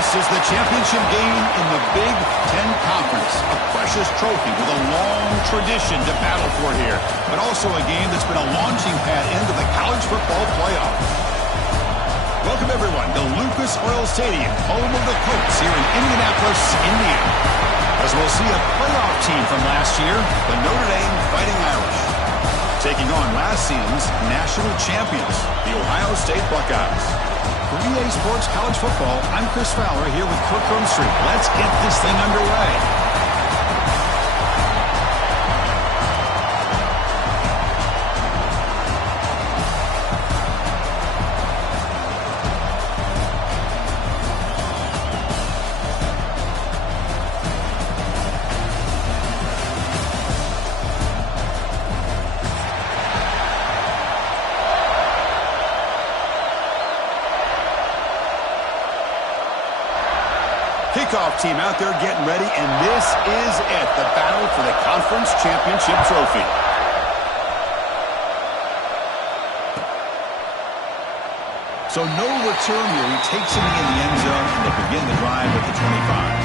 This is the championship game in the Big Ten Conference. A precious trophy with a long tradition to battle for here. But also a game that's been a launching pad into the college football playoff. Welcome, everyone, to Lucas Oil Stadium, home of the Colts here in Indianapolis, Indiana. As we'll see a playoff team from last year, the Notre Dame Fighting Irish, taking on last season's national champions, the Ohio State Buckeyes. For EA Sports College Football, I'm Chris Fowler here with Kirk Roomstreet. Let's get this thing underway. Kickoff team out there getting ready, and this is it, the battle for the conference championship trophy. So no return here. He takes it in the end zone, and they begin the drive at the 25.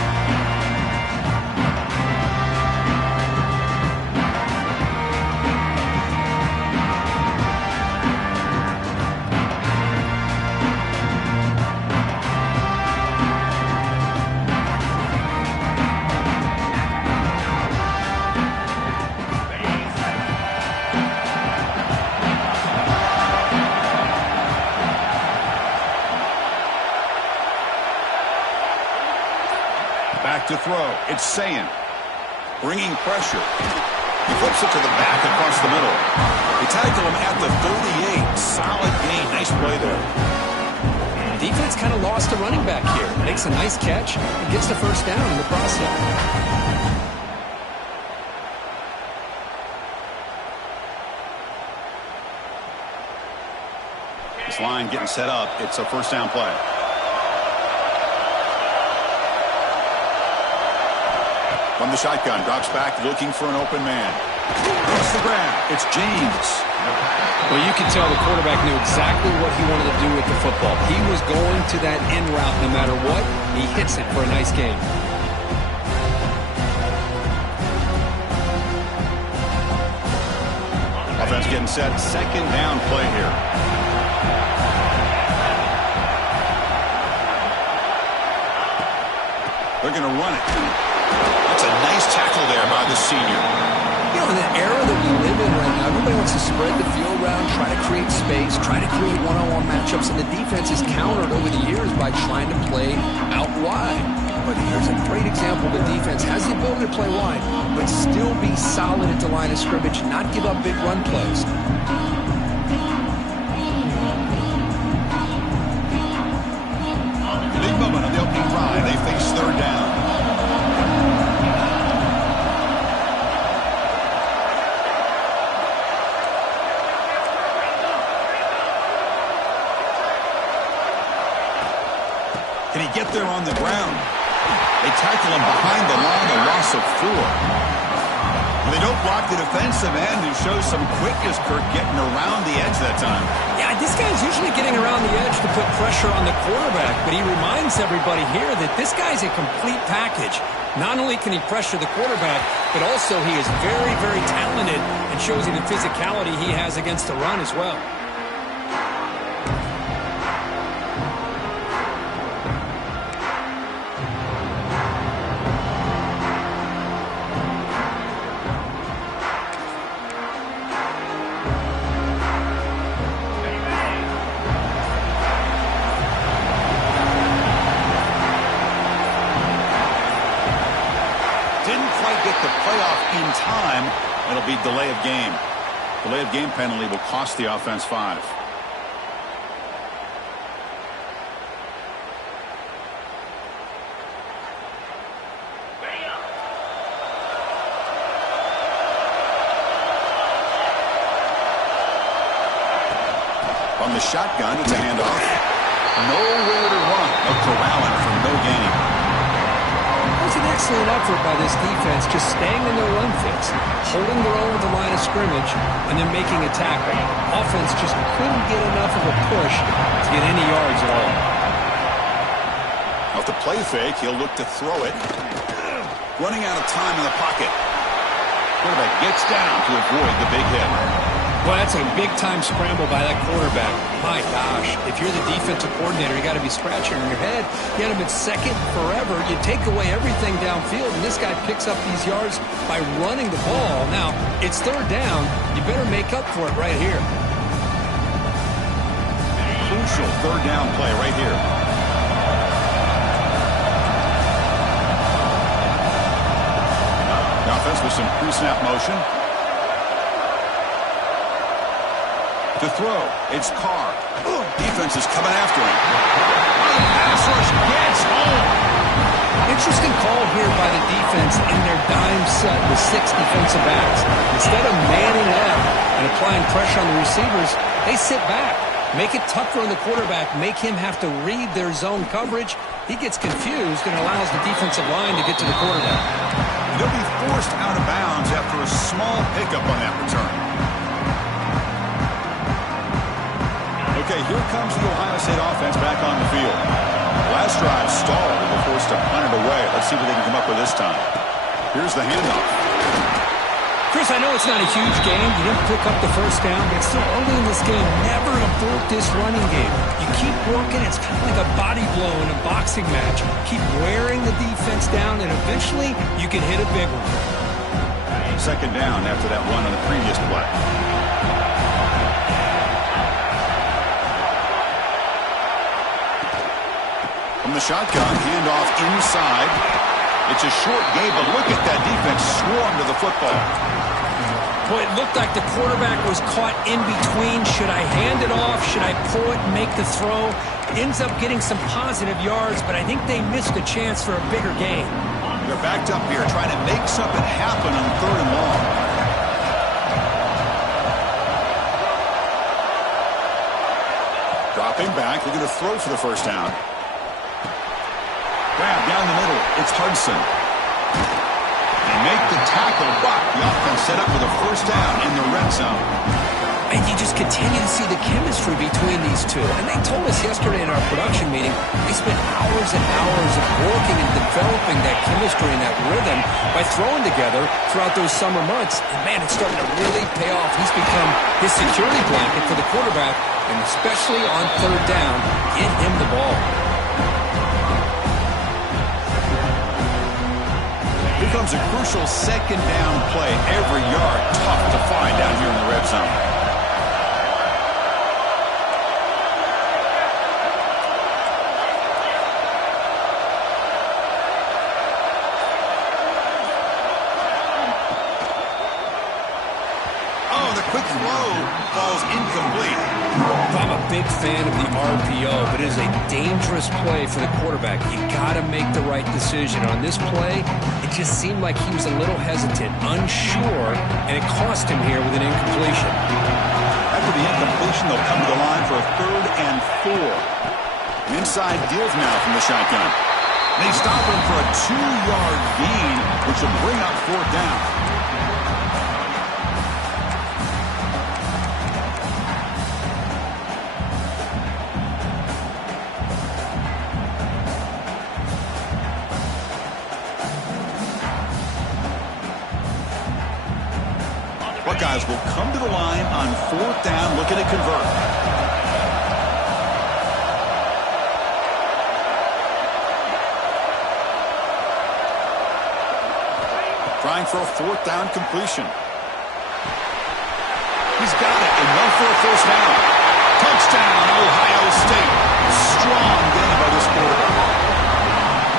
Back to throw. It's Sayin. Bringing pressure. He flips it to the back across the middle. They tackle him at the 38. Solid gain. Nice play there. Defense kind of lost a running back here. Makes a nice catch and gets the first down in the process. This line getting set up. It's a first down play. From the shotgun, drops back, looking for an open man. That's the grab. It's James. Well, you can tell the quarterback knew exactly what he wanted to do with the football. He was going to that in route no matter what. He hits it for a nice gain. Offense getting set. Second down play here. They're going to run it. That's a nice tackle there by the senior. You know, in the era that we live in right now, everybody wants to spread the field around, try to create space, try to create one-on-one matchups, and the defense is countered over the years by trying to play out wide. But here's a great example. The defense has the ability to play wide, but still be solid at the line of scrimmage, not give up big run plays. Big moment on the opening drive. They face third down. Can he get there on the ground? They tackle him behind the line, a loss of 4. They don't block the defensive end, who shows some quickness, Kirk, getting around the edge that time. Yeah, this guy's usually getting around the edge to put pressure on the quarterback, but he reminds everybody here that this guy's a complete package. Not only can he pressure the quarterback, but also he is very, very talented and shows you the physicality he has against the run as well. The playoff in time. It'll be delay of game. Delay of game penalty will cost the offense 5. From the shotgun, it's a handoff. Nowhere to run. They'll corral him for no gain. It's an excellent effort by this defense, just staying in their run fits, holding their own at the line of scrimmage, and then making a tackle. Offense just couldn't get enough of a push to get any yards at all. Off the play fake, he'll look to throw it. Running out of time in the pocket. Quarterback gets down to avoid the big hit. Well, that's a big-time scramble by that quarterback. My gosh, if you're the defensive coordinator, you got to be scratching your head. You had him at second forever. You take away everything downfield, and this guy picks up these yards by running the ball. Now, it's third down. You better make up for it right here. Crucial third down play right here. The offense with some pre-snap motion. To throw, it's Carr. Defense is coming after him. The pass rush gets home. Interesting call here by the defense in their dime set with 6 defensive backs. Instead of manning up and applying pressure on the receivers, they sit back. Make it tougher on the quarterback. Make him have to read their zone coverage. He gets confused and allows the defensive line to get to the quarterback. They'll be forced out of bounds after a small hiccup on that return. Okay, here comes the Ohio State offense back on the field. Last drive stalled and they're forced to punt it away. Let's see what they can come up with this time. Here's the handoff. Chris, I know it's not a huge game. You didn't pick up the first down, but it's still early in this game. Never abort this running game. You keep working. It's kind of like a body blow in a boxing match. Keep wearing the defense down, and eventually you can hit a big one. Second down after that run on the previous play. From the shotgun, handoff inside. It's a short game, but look at that defense swarm to the football. Boy, it looked like the quarterback was caught in between. Should I hand it off? Should I pull it and make the throw? Ends up getting some positive yards, but I think they missed a chance for a bigger gain. They're backed up here trying to make something happen on third and long. Dropping back, they're going to throw for the first down. Grab down the middle. It's Hudson. They make the tackle, but the offense set up for the first down in the red zone. And you just continue to see the chemistry between these two. And they told us yesterday in our production meeting, they spent hours and hours of working and developing that chemistry and that rhythm by throwing together throughout those summer months. And man, it's starting to really pay off. He's become his security blanket for the quarterback, and especially on third down, get him the ball. Here comes a crucial second down play. Every yard tough to find down here in the red zone. Oh, the quick throw falls incomplete. I'm a big fan of the RPO, but it is a dangerous play for the quarterback. You got to make the right decision. On this play, it just seemed like he was a little hesitant, unsure, and it cost him here with an incompletion. After the incompletion, they'll come to the line for a 3rd and 4. An inside give now from the shotgun. They stop him for a 2-yard gain, which will bring up 4th down. Buckeyes will come to the line on 4th down, looking to convert. Trying for a 4th down completion. He's got it, enough for a first down. Touchdown, Ohio State. Strong game by this quarterback.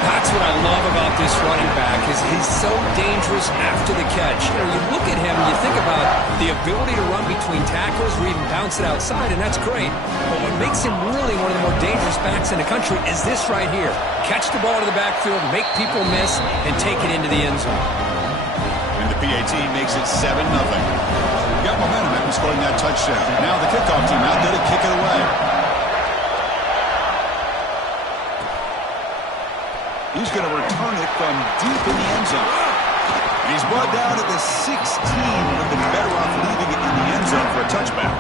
That's what I love about this running back, is he's so dangerous after the catch. You know, you look at him and you think about the ability to run between tackles or even bounce it outside, and that's great. But what makes him really one of the more dangerous backs in the country is this right here. Catch the ball to the backfield, make people miss, and take it into the end zone. And the PAT makes it 7-0. Got momentum after scoring that touchdown. Now the kickoff team out there to kick it away. He's going to return it from deep in the end zone. And he's brought down at the 16. Would have been better off leaving it in the end zone for a touchback.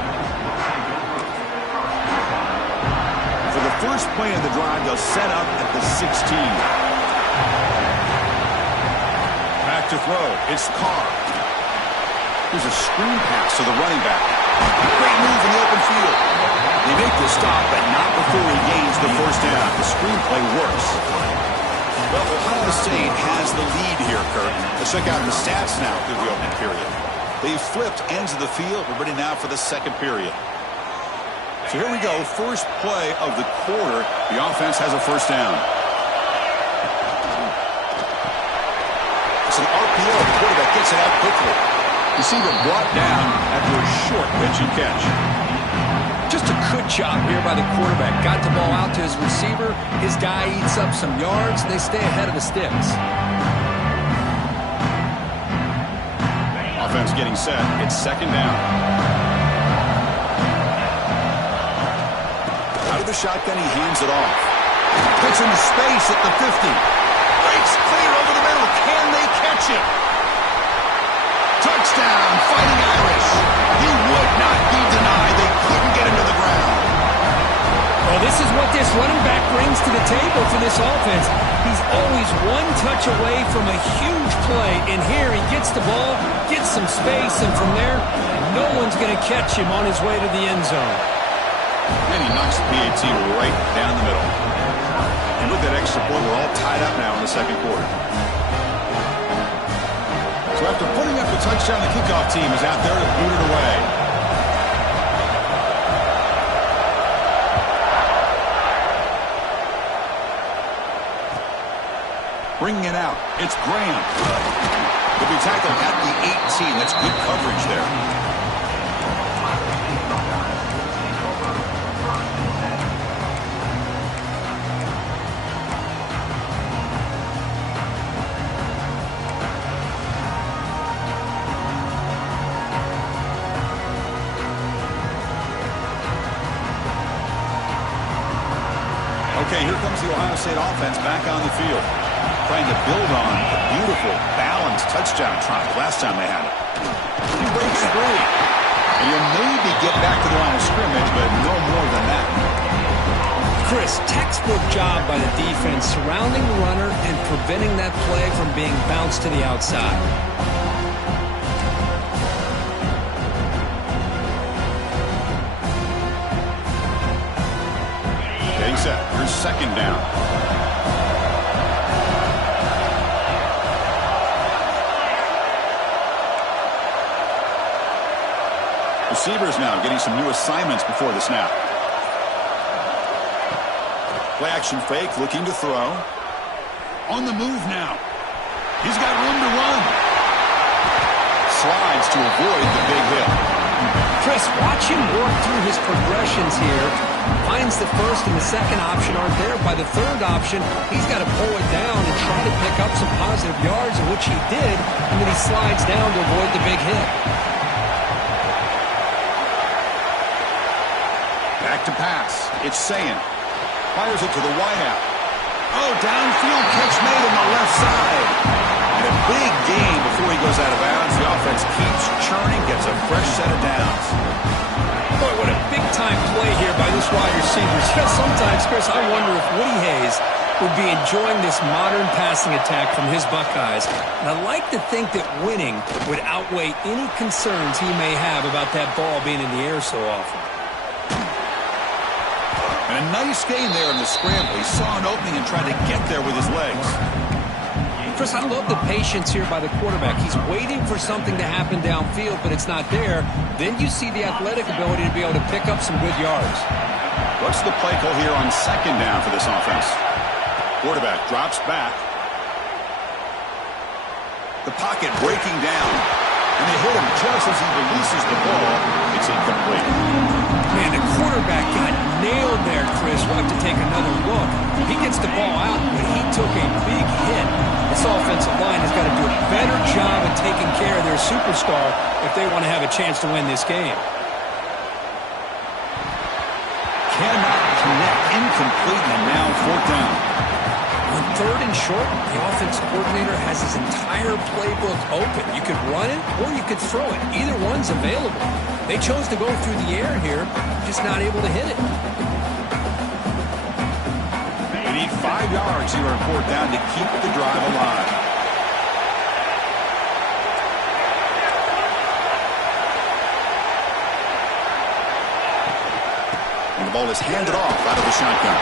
For the first first play of the drive, they'll set up at the 16. Back to throw. It's Carr. Here's a screen pass to the running back. Great move in the open field. They make the stop, but not before he gains the first down. The screenplay works. Well, Ohio State has the lead here, Kurt. Let's check out the stats now through the opening period. They've flipped ends of the field. We're ready now for the second period. So here we go. First play of the quarter. The offense has a first down. It's an RPO. The quarterback gets it out quickly. Receiver brought down after a short pitch and catch. Just a good job here by the quarterback. Got the ball out to his receiver. His guy eats up some yards. They stay ahead of the sticks. Offense getting set. It's second down. Out of the shotgun, he hands it off. Gets into space at the 50. Breaks clear over the middle. Can they catch it? Touchdown, Fighting Irish. He would not be denied. They couldn't get him to the ground. Well, this is what this running back brings to the table for this offense. He's always one touch away from a huge play. And here he gets the ball, gets some space, and from there, no one's going to catch him on his way to the end zone. And he knocks the PAT right down the middle. And with that extra point, we're all tied up now in the second quarter. So after putting up the touchdown, the kickoff team is out there to boot it away. Bringing it out, it's Graham. He'll be tackled at the 18. That's good coverage there. Okay, here comes the Ohio State offense back on the field. Trying to build on a beautiful, balanced touchdown drive last time they had it. He breaks free. And you'll maybe get back to the line of scrimmage, but no more than that. Chris, textbook job by the defense surrounding the runner and preventing that play from being bounced to the outside. Getting set. Here's second down. Receivers now getting some new assignments before the snap. Play action fake, looking to throw. On the move now. He's got room to run. Slides to avoid the big hit. Chris, watch him work through his progressions here. Finds the first and the second option aren't there. By the third option, he's got to pull it down and try to pick up some positive yards, which he did, and then he slides down to avoid the big hit. Back to pass. It's Sayin. Fires it to the wideout. Oh, downfield catch made on the left side. And a big gain before he goes out of bounds. The offense keeps churning, gets a fresh set of downs. Boy, what a big-time play here by this wide receiver. Sometimes, Chris, I wonder if Woody Hayes would be enjoying this modern passing attack from his Buckeyes. And I like to think that winning would outweigh any concerns he may have about that ball being in the air so often. And a nice gain there in the scramble. He saw an opening and tried to get there with his legs. Chris, I love the patience here by the quarterback. He's waiting for something to happen downfield, but it's not there. Then you see the athletic ability to be able to pick up some good yards. What's the play call here on second down for this offense? Quarterback drops back. The pocket breaking down. And they hit him just as he releases the ball. It's incomplete. Man, the quarterback got nailed there, Chris. We'll have to take another look. He gets the ball out, but he took a big hit. This offensive line has got to do a better job of taking care of their superstar if they want to have a chance to win this game. Cannot connect. Incomplete, and now fourth down. On third and short, the offense coordinator has his entire playbook open. You could run it or you could throw it. Either one's available. They chose to go through the air here, just not able to hit it. 5 yards here on 4th down to keep the drive alive. And the ball is handed off out of the shotgun.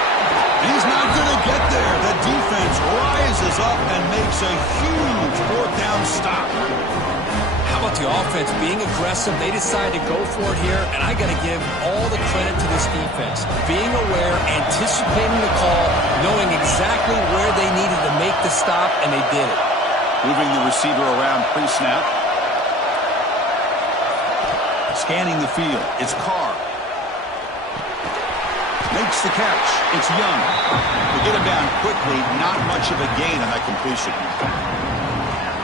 He's not going to get there. The defense rises up and makes a huge 4th down stop. How about the offense being aggressive? They decide to go for it here, and I got to give all the credit to this defense. Being aware, anticipating the call, knowing exactly where they needed to make the stop, and they did it. Moving the receiver around pre-snap. Scanning the field. It's Carr. Makes the catch. It's Young. They get him down quickly. Not much of a gain on that completion.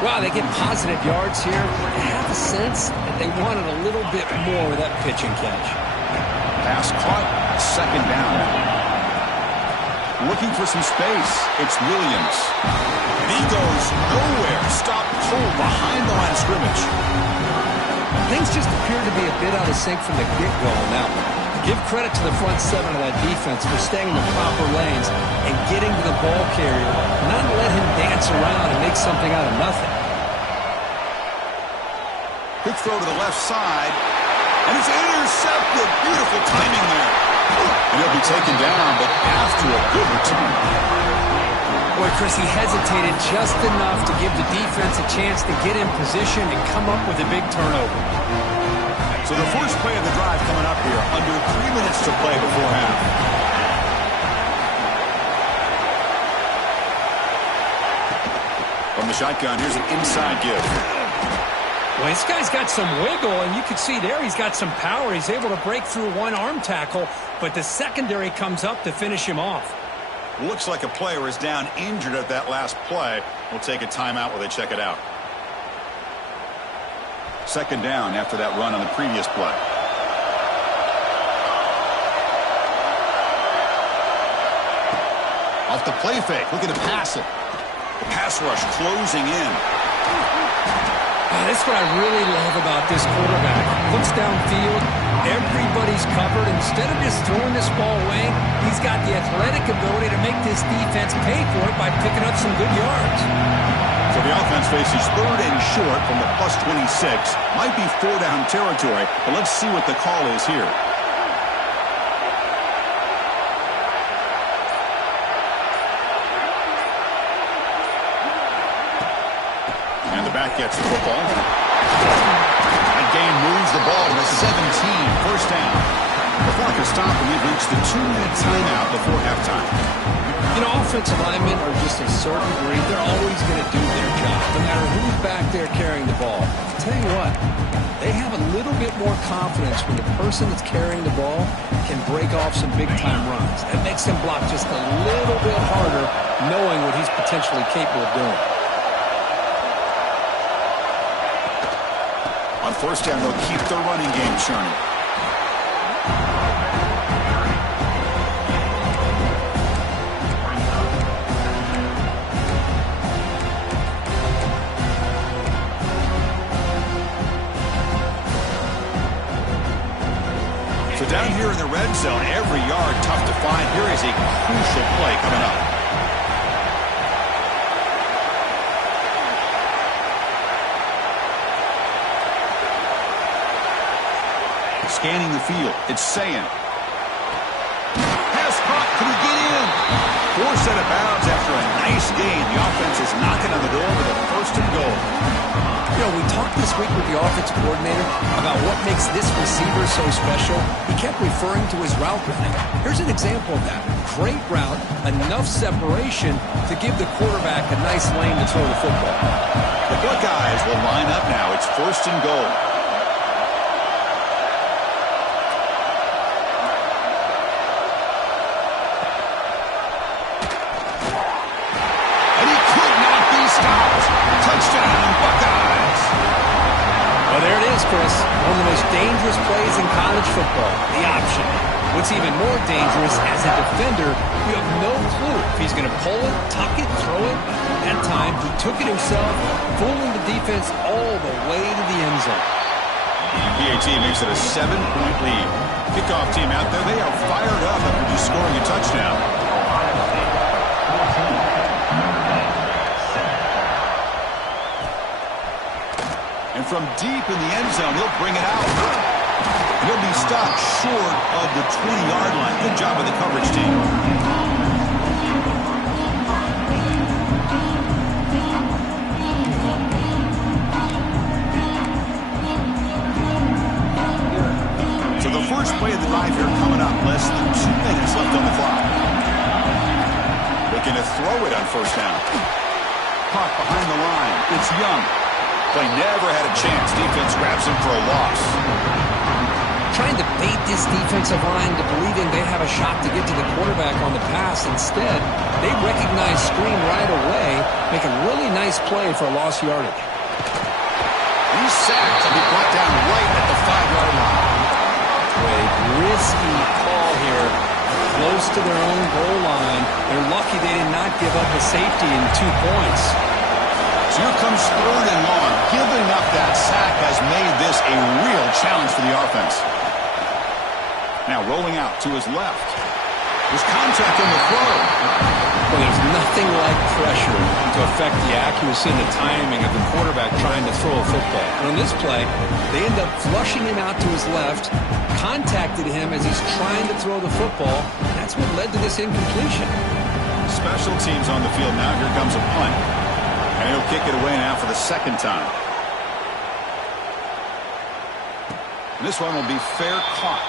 Wow, they get positive yards here. I have a sense that they wanted a little bit more with that pitch and catch. Pass caught. 2nd down. Looking for some space. It's Williams. And he goes nowhere. Stop cold behind the line of scrimmage. Things just appear to be a bit out of sync from the get-go on that one. Give credit to the front 7 of that defense for staying in the proper lanes and getting to the ball carrier, not let him dance around and make something out of nothing. Quick throw to the left side, and it's intercepted. Beautiful timing there. And he'll be taken down, but after a good return. Boy, Chris, he hesitated just enough to give the defense a chance to get in position and come up with a big turnover. So the first play of the drive coming up here, under 3 minutes to play before half. From the shotgun, here's an inside give. Well, this guy's got some wiggle, and you can see there he's got some power. He's able to break through one arm tackle, but the secondary comes up to finish him off. Looks like a player is down injured at that last play. We'll take a timeout while they check it out. 2nd down after that run on the previous play. Off the play fake, looking to pass it. The pass rush closing in. That's what I really love about this quarterback. Looks downfield, everybody's covered. Instead of just throwing this ball away, he's got the athletic ability to make this defense pay for it by picking up some good yards. So the offense faces 3rd and short from the +26. Might be 4-down territory, but let's see what the call is here. And the back gets the football. That gain moves the ball to the 17, 1st down. The clock is stopped, and we've reached the 2-minute timeout before halftime. You know, offensive linemen are just a certain breed. They're always going to do their job, no matter who's back there carrying the ball. I'll tell you what, they have a little bit more confidence when the person that's carrying the ball can break off some big-time runs. That makes them block just a little bit harder, knowing what he's potentially capable of doing. On 1st down, they'll keep their running game churning. So down here in the red zone, every yard tough to find. Here is a crucial play coming up. Scanning the field, it's Sayan. Pass caught, can he get in? 4 set of bounds after a nice gain. The offense is knocking on the door with a 1st and goal. You know, we talked this week with the offensive coordinator about what makes this receiver so special. He kept referring to his route running. Here's an example of that. Great route, enough separation to give the quarterback a nice lane to throw the football. The Buckeyes will line up now. It's 1st and goal. Chris, one of the most dangerous plays in college football, the option. What's even more dangerous, as a defender, you have no clue if he's going to pull it, tuck it, throw it. That time, he took it himself, fooling the defense all the way to the end zone. PAT makes it a 7-point lead. Kickoff team out there, they are fired up after just scoring a touchdown. from deep in the end zone. He'll bring it out. He'll be stopped short of the 20-yard line. Good job by the coverage team. So the first play of the drive here coming up. Less than 2 minutes left on the clock. Looking to throw it on first down. Caught behind the line. It's Young. Play never had a chance. Defense grabs him for a loss. Trying to bait this defensive line to believing they have a shot to get to the quarterback on the pass. Instead, they recognize screen right away, make a really nice play for a lost yardage. He's sacked and be brought down right at the 5-yard line. A risky call here, close to their own goal line. They're lucky they did not give up a safety in 2 points. So here comes 3rd and long. Giving up that sack has made this a real challenge for the offense. Now rolling out to his left. There's contact on the throw. Well, there's nothing like pressure to affect the accuracy and the timing of the quarterback trying to throw a football. And on this play, they end up flushing him out to his left, contacted him as he's trying to throw the football. That's what led to this incompletion. Special teams on the field now. Here comes a punt. And he'll kick it away now for the 2nd time. And this one will be fair caught.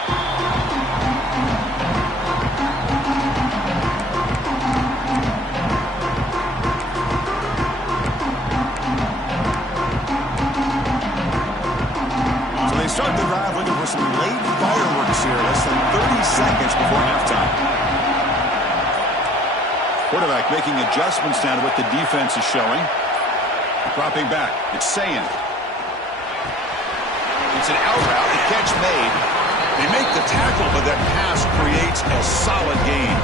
So they start the drive looking for some late fireworks here. Less than 30 seconds before halftime. Quarterback making adjustments now to what the defense is showing. Dropping back. It's Sayin. It's an out route. The catch made. They make the tackle, but that pass creates a solid gain.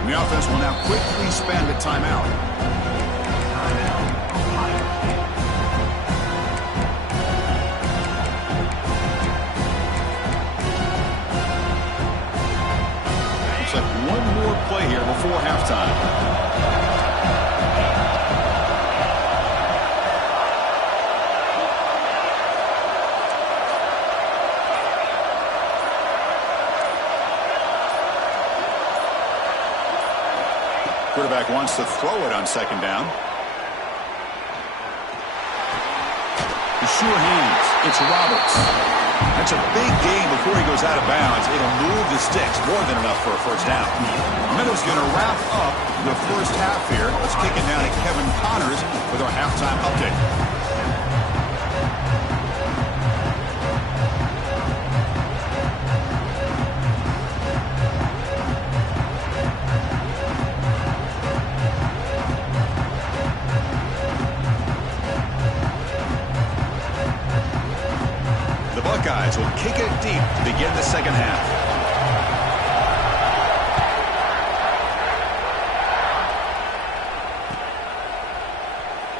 And the offense will now quickly spend a timeout. One more play here before halftime. Quarterback wants to throw it on 2nd down. The sure hands. It's Roberts. That's a big gain before he goes out of bounds. It'll move the sticks. More than enough for a first down. Meadows going to wrap up the first half here. Let's kick it down to Kevin Connors with our halftime update. Buckeyes will kick it deep to begin the 2nd half.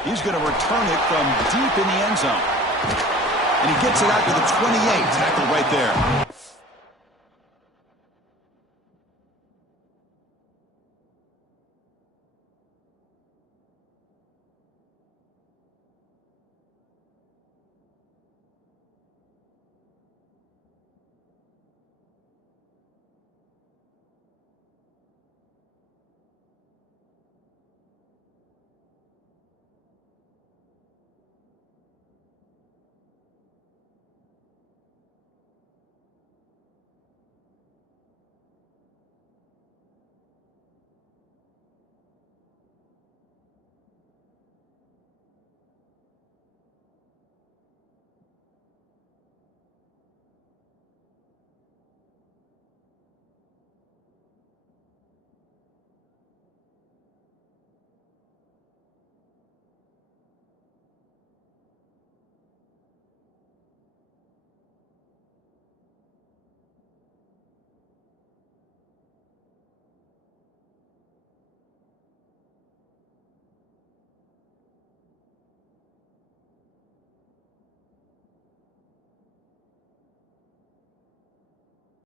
He's going to return it from deep in the end zone. And he gets it out to the 28. Tackle right there.